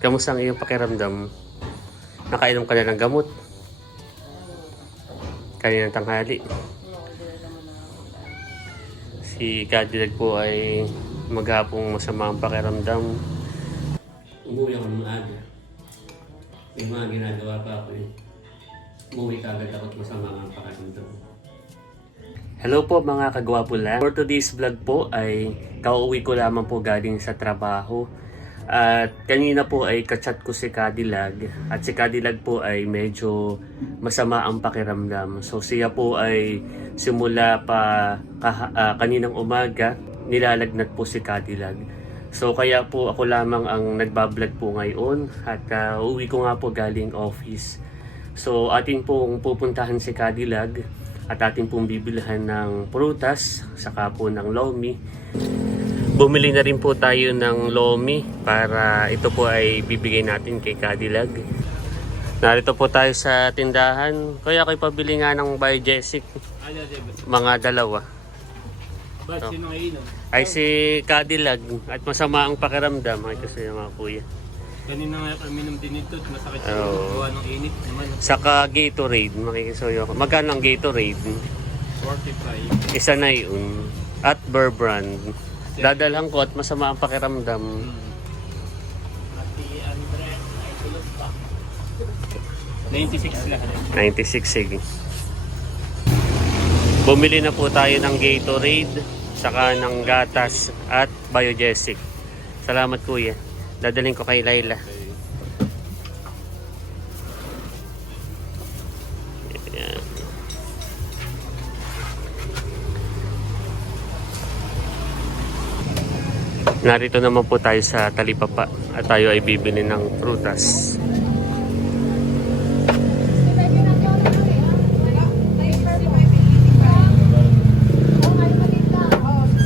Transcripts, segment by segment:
Kamusta ang iyong pakiramdam? Nakainom ka na ng gamot? Kaninang tanghali. Si Cadillac po ay maghapong masama ang pakiramdam. Umuwi ako ng maaga. May mga ginagawa pa ako eh. Umuwi ka agad ako at masama ang pakiramdam. Hello po mga kagwapo lang. For today's vlog po ay kauwi ko lamang po galing sa trabaho. At kanina po ay kachat ko si Cadillac. At si Cadillac po ay medyo masama ang pakiramdam. So siya po ay simula pa kaninang umaga nilalagnat po si Cadillac. So kaya po ako lamang ang nagbablog po ngayon. At uwi ko nga po galing office. So atin pong pupuntahan si Cadillac. At atin pong bibilhan ng prutas, saka po ng lomi. Bumili na rin po tayo ng lomi para ito po ay bibigay natin kay Cadillac. Narito po tayo sa tindahan. Kaya kayo pabili nga ng Biogesic. Mga dalawa. Ba't sino inom? Ay si Cadillac at masama ang pakiramdam. Ay kasi yung mga kuya. Kanina nga kami din ito at masakit sa gawa ng init naman. Saka Gatorade, makikisuyo ako. Magkano ang Gatorade? 45. Isa na yun. At Bear Brand. Dadalhan ko at masama ang pakiramdam. Ati Andre, ay tulog pa. 96 lahat. 96, sige. Bumili na po tayo ng Gatorade, saka ng gatas at Biogesic. Salamat kuya. Dadalhin ko kay Laila. Ayan. Narito naman po tayo sa Talipapa at tayo ay bibili ng prutas.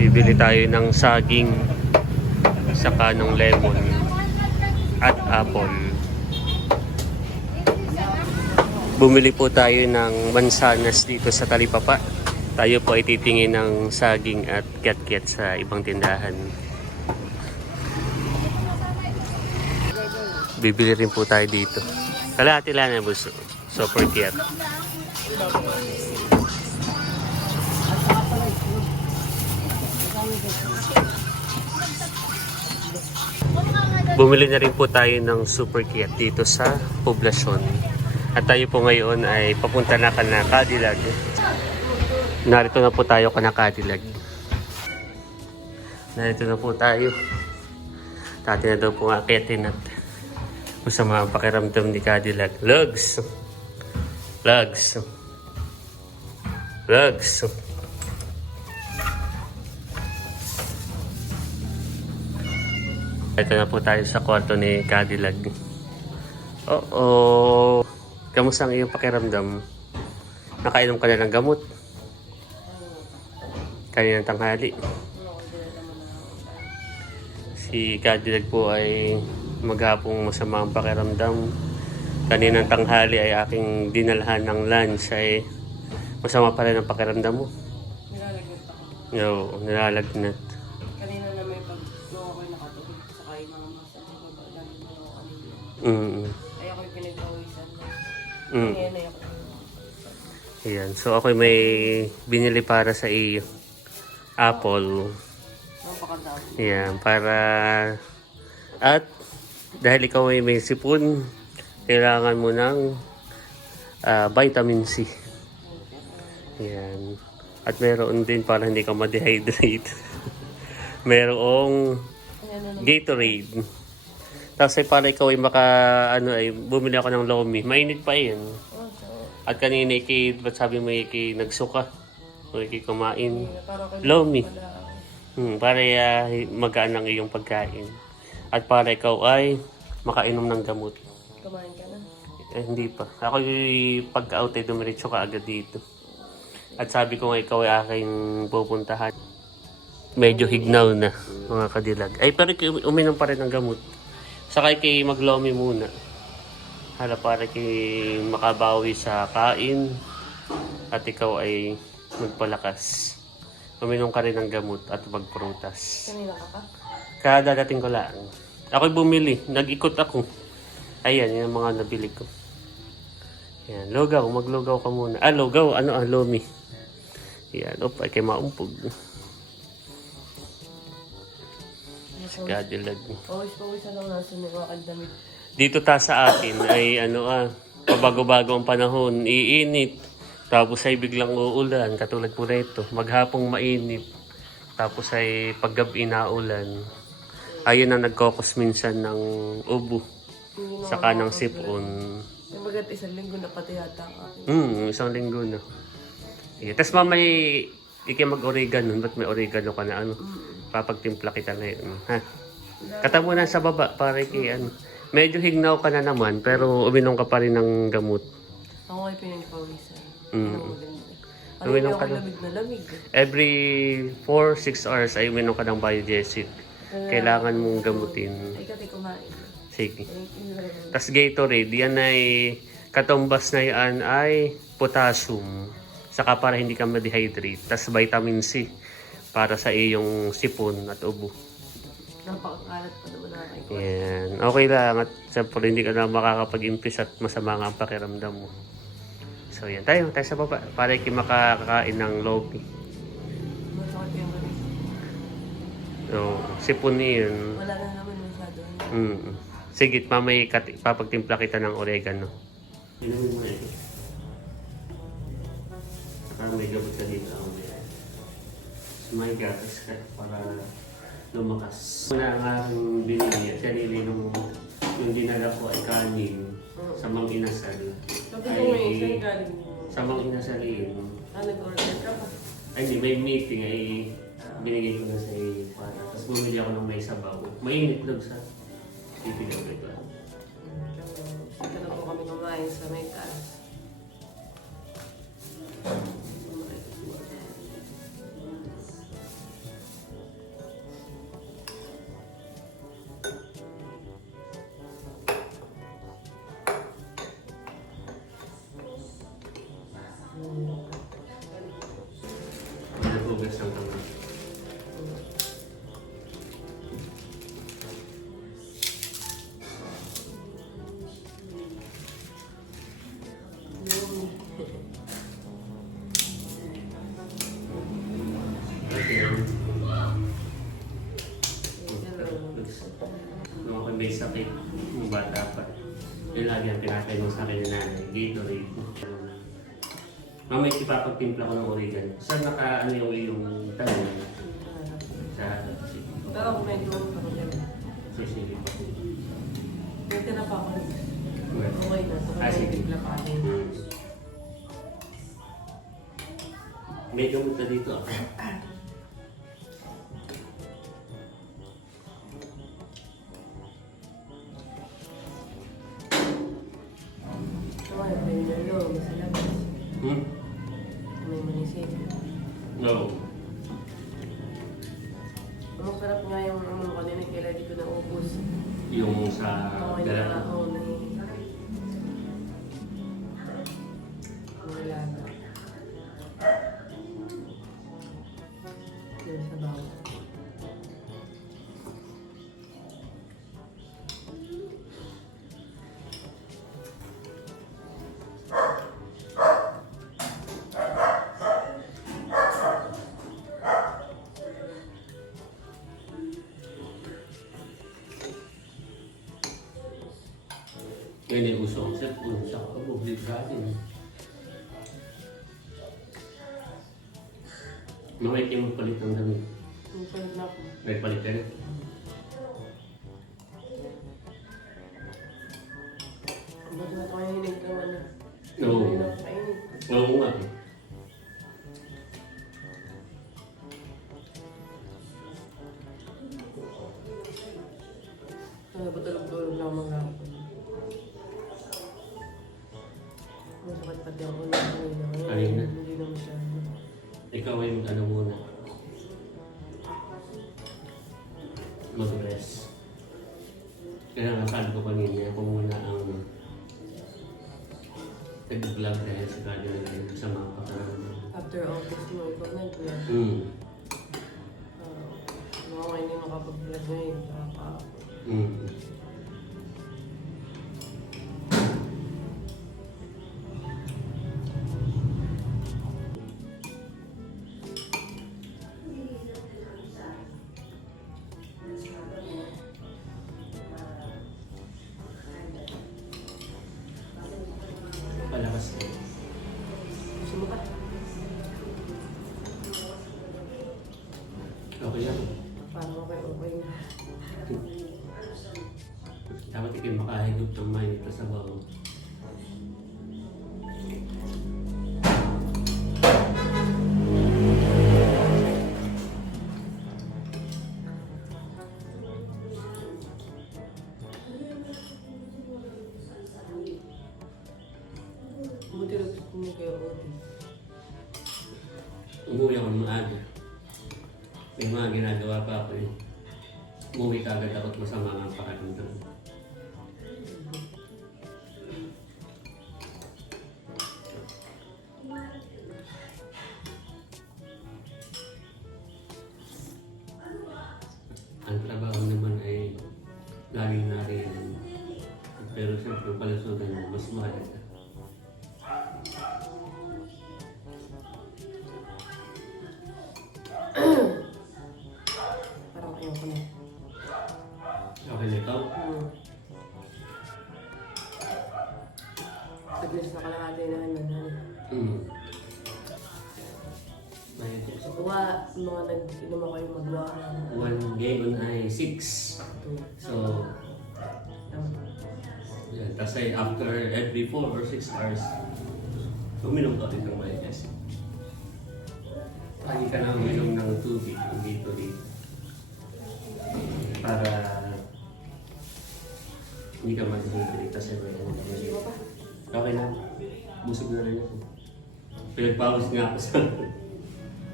Bibili tayo ng saging, saka ng lemon at apple. Bumili po tayo ng mansanas dito sa Talipapa. Tayo po ay titingin ng saging at kiat-kiat sa ibang tindahan. Bibili rin po tayo dito. Kalahati lang na buso. Super kiat. Bumili na rin po tayo ng super kiat dito sa poblasyon. At tayo po ngayon ay papunta na kana Cadillac. Narito na po tayo kana Cadillac. Narito na po tayo. Dati na daw po akitin at masama ang pakiramdam ni Cadillac. Lugs! Lugs! Lugs! Ito na po tayo sa kwarto ni Cadillac. Oo. Kamusta ang iyong pakiramdam? Nakainom ka na ng gamot? Kaninang tanghali. Si Cadillac po ay maghapong masama ang pakiramdam. Kaninang tanghali ay aking dinalhan ng lunch ay masama pa rin ang pakiramdam mo. Nilalagnat ako. Yo, nilalagnat. Kanina na may pag-low ako'y nakatulog. Saka yung mga masa na ibabalan mo ako kanina. Ay ako'y pinag-awisan na. Ngayon ay ako. Ayan. So ako may binili para sa iyo. Apple. Napakadami. Ayan. Para at dahil ikaw ay may sipon, kailangan mo ng vitamin C. Ayan. At meron din para hindi ka ma-dehydrate. Merong Gatorade. Tapos ay para ikaw ay bumili ako ng lomi. Mainit pa yan. At kanina ba't sabi mo nagsuka? O kumain. Lomi. Para magaan ang iyong pagkain. At para ikaw ay makainom ng gamot. Kumain ka na? Hindi pa. Ako pag-out ay dumiretso ka agad dito. At sabi ko nga ikaw ay aking pupuntahan. Medyo hignaw na mga Cadillac. Ay pero uminom pa rin ng gamot. Sakay kay maglomi muna. Hala para kay makabawi sa kain. At ikaw ay magpalakas. Uminom ka rin ng gamot at magprutas. Kanina ka pa? Kadadating ko lang. Ako'y bumili. Nag-ikot ako. Ayan, yung mga nabili ko. Yan, lugaw. Maglugaw ka muna. Ah, lugaw. Ano, lomi. Yan, ay kay maumpog. Kadilag. Pawis-pawisan lang nasa mga damit. Dito sa atin ay pabago-bago ang panahon. Iinit. Tapos ay biglang uulan. Katulad po na ito. Maghapong mainit. Tapos ay paggabi na ulan. Ayun ang nagkokos minsan ng ubo. Saka ng sipon. Yung bagat isang linggo na pati yata ang akin. Isang linggo na. Yeah. Tapos mamay, mag-oregano. Ba't may oregano ka na papagtimpla kita na yun. Ha? Kata mo na sa baba para medyo hignaw ka na naman pero uminom ka pa rin ng gamot. Ako ay pinagpawisan. Ano Uminom yung ka na. lamig na lamig. Every 4-6 hours ay uminom ka ng Biogesic. Kailangan mong gamutin. Ay, kati kumain. Sige. Tapos Gatorade, yan ay katumbas na yan ay potassium. Saka para hindi ka ma-dehydrate. Tapos vitamin C para sa iyong sipon at ubo. Napakakalat pa naman na kayo. Yan. Okay lang at siyempre hindi ka na makakapag-impis at masama nga ang pakiramdam mo. So yan. Tayo sa baba para makakain ng lopi. Masakit yung gabi. So, sipon yun. Wala na naman masyado. Sige, mamay papagtimpla kita ng oregano. Inumin mo na ito. Saka may gabot ka dito. May gatas ka para lumakas. Una ang aking binili at sarili yung dinala ko ay kanin sa Mang Inasal. Sabi ko may isang galing mo. Sa Mang Inasal yun. Nag-order ka ba? Ay hindi, may meeting ay binigay ko na sa iyo para. Tapos bumili ako ng may sabaw. Mainit lang sa pipiliw ko ito. Saka na po kami kumain sa may taas. Nagugas ng kamay. Nung ako may sakit, nung bata pa, yung lagi ang pinakain mo sa akin ng nanay, Gatorade. Mamay ipapagtimpla ko ng oregano. Saan yung iyong tanong? Sa Pero kung medyo problema. sige. May tira pa ako. Well, Okay na. So, may sige. tigla pa atin. May gamot na dito ako. May nalo, sa labas. May manisip. No. Ang sarap nga yung kanina kaya dito na ubos. Yung sa Okay na, dalawa. wala na. Yun sa bawah. Ngayon yung uso ang cellphone. Saka ka bublik sa atin. Mamay kayo magpalit ng damit. Yung palit na ako. Nagpalit ka rin. Ba't na tayo hinig ng ano? Oo. Hindi na kainit. Oo nga. Patulog-tulog lang mga ako. Masakit pati ako na kanina. Ayun na. Hindi na masyado. Ikaw ay mag-ano muna. Mag-rest. Kaya nga sabi ko kanina, ako muna ang nag-vlog dahil sa kanya na sa mga pakaramdam. After office mo, ikaw na ito yan. Hmm. Mga hindi makapag-vlog ngayon. Mm. Palakas ka. Gusto mo ka? Okay lang. Parang okay na. Dapat ikaw makahigop ng mainit na sabaw. Buti lang kung kayo okay. Umuwi ako ng maaga. May mga ginagawa pa ako eh. Umuwi ka agad ako at masama ang pakiramdam. Ang trabaho naman ay laging nariyan. Pero siyempre palusugan mo, mas mahalaga. Parang ayoko na. Okay na ikaw? Saglis na kalahati na naman. Bayad ko. So, kuha, mga nag-inom ako yung magawa ng 1 gallon ay 6. 2. So, yan. Tapos ay after every 4 or 6 hours, uminom ka rin ng may gas. Lagi ka na uminom ng tubig, dito. Para hindi ka mag-hydrate kasi may okay lang. Busog na rin ako. Pinagpawis nga ako sa...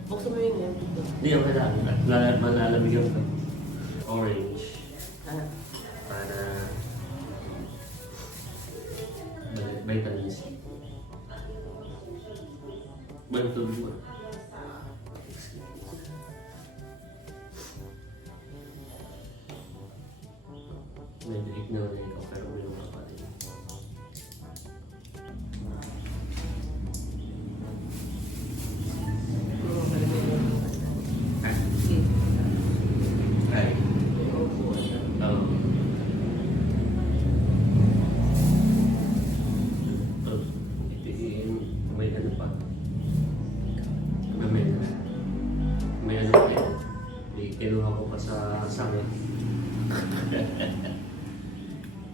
Buksan mo yun yan. Hindi, okay lang. At malalamigyan ka. Orange. Ah, Para vitamin C. Bantog mo. Medyo ignore na ikaw pero uminom ka pa rin. mga kalagay yun. Ha? Sige. Ay. May upo. Oo. May ano pa. May ano pa yun. May kinuha ko pa sa sangit.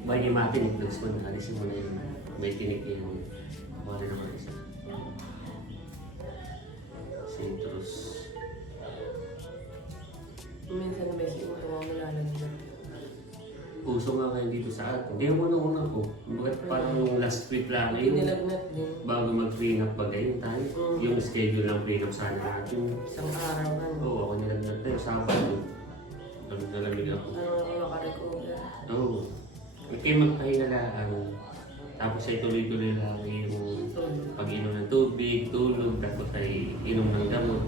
May imatin itlog mo na. Alisin mo na yun. May tinik yun. Ako rin naman isa. Citrus. Minsan na may siguro ako malalagyan. Puso nga kayo dito sa atin. Hindi mo una ko. Bakit parang yung last week lang yun. Inilagnat din. Bago mag-prenup pa ganyan tayo. Yung schedule ng prenup sana natin. Isang araw man. Oo, ako nilagnat tayo. Sabado. Nalamig ako. Ano ako makarecover? Oo. Okay, magpahingalaan. Tapos ay tuloy-tuloy lang yung pag-inom ng tubig, tulog, tapos ay inom ng gamot.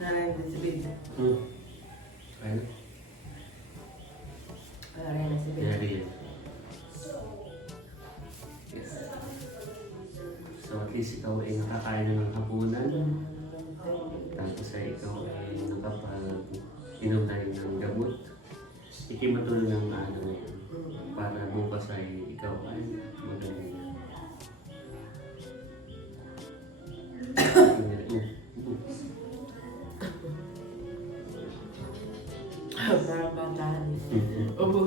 Narayan din si Bill. Ano? Narayan na si Bill. Kaya rin. Yes. So at least ikaw ay nakakain na ng hapunan. Tapos ay ikaw ay nakapag-inom na rin ng gamot. Ikimatulong ng ano na yun. Para bukas ay ikaw ay magaling na. Parang batahan. Ubo.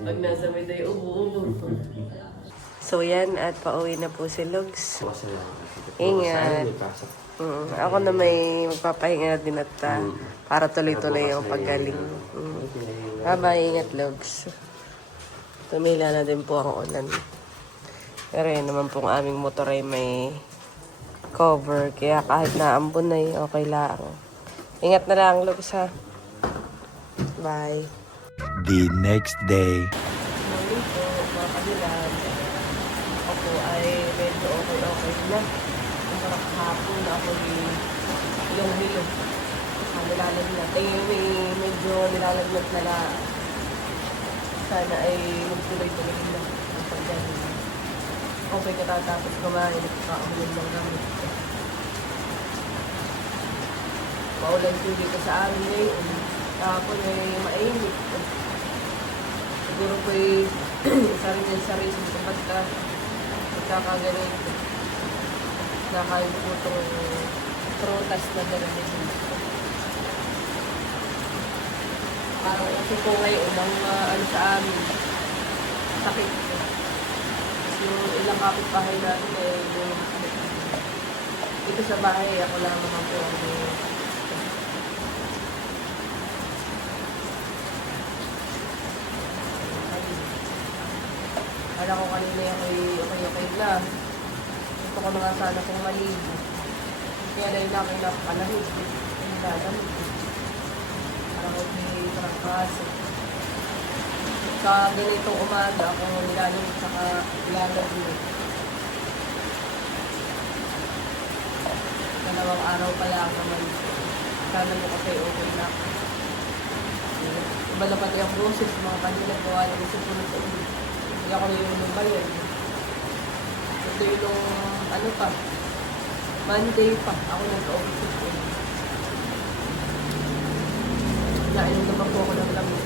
Pag nasa may tayo, ubo. So yan, at pauwi na po si Lugs. Ingat. Ako na may magpapahinga na din at para tuloy-tuloy yung paggaling. Bye-bye, ingat Lugs. Tumila na din po ang ulan. Pero yun naman pong aming motor ay may cover. Kaya kahit naambon na okay lang. Ingat na lang, Lugs, ha. Bye. The next day. ako po ay medyo okay na. Ang parang kahapon na ako yung hilo. Nilalagnat. Medyo nilalagnat na la. Sana ay magtuloy-tuloy na ang pagdating. Okay katatapos kumain at kakaulan ng gamit ko. Maulan po dito sa amin ngayon. Tapos ay mainit. Siguro po ay isa rin yan sa reason kung ba't ka magkakaganito. Nakain po itong prutas na dalamin dito. Parang kasi po ngayon ang ano sa amin, sakit. Yung ilang kapitbahay natin ay dito sa bahay, ako lang naman po ang Kala ko kanina yung okay na. Gusto ko na nga sana kung maligo. Kaya dahil na kayo napakalahid. Yung dadamit. Parang okay, trangkaso. Sa ganitong umaga, ako nilalamit saka ilalagay. Dalawang araw pa lang naman. Sana mo kasi okay na. Iba na pati ang boses, mga kanila gawa lang sa puno-puno. Hindi ako yung bayan. Ito yung ano pa, Monday pa, ako nag-office ko. Nainom naman po ako ng lamig.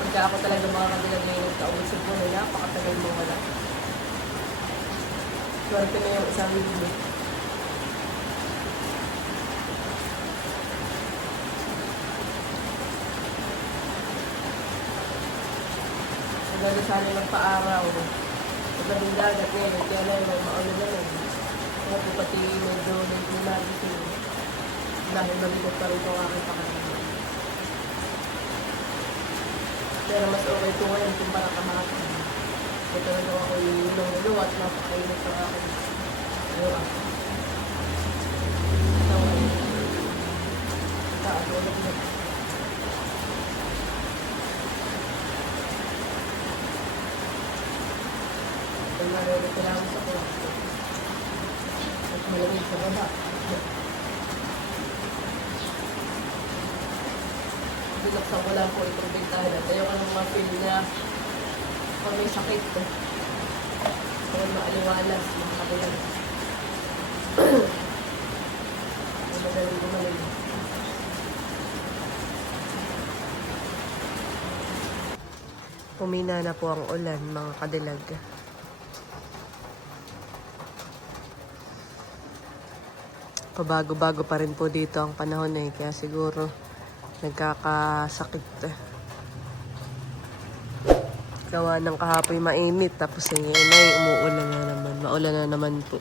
Pagka ako talaga mga kabilang ngayon nagka-office ko na napakatagal mo wala. Swerte na yung isang linggo. Gano'n sana magpa-araw. Magandang dagat ngayon, kaya na yung maano na lang. Kaya po pati medyo naglumagising. Dahil mabigat pa rin ang aking pakiramdam. Pero mas okay po ngayon kumpara kahapon. Kaya talaga ako yung at napakainit ang aking luwa. Ulit na. Kung narito lang sa kwarto. At malamig sa baba. Binuksan ko lang po itong bintana. Tayo ko lang ma-feel na pag may sakit. Kung maaliwalas, makakabilang. Madaling gumaling. Humina na po ang ulan, mga kadilag. Pabago-bago pa rin po dito ang panahon eh, kaya siguro nagkakasakit. Gawa ng kahapoy mainit, tapos ngayon ay umuulan na naman. Maulan na naman po.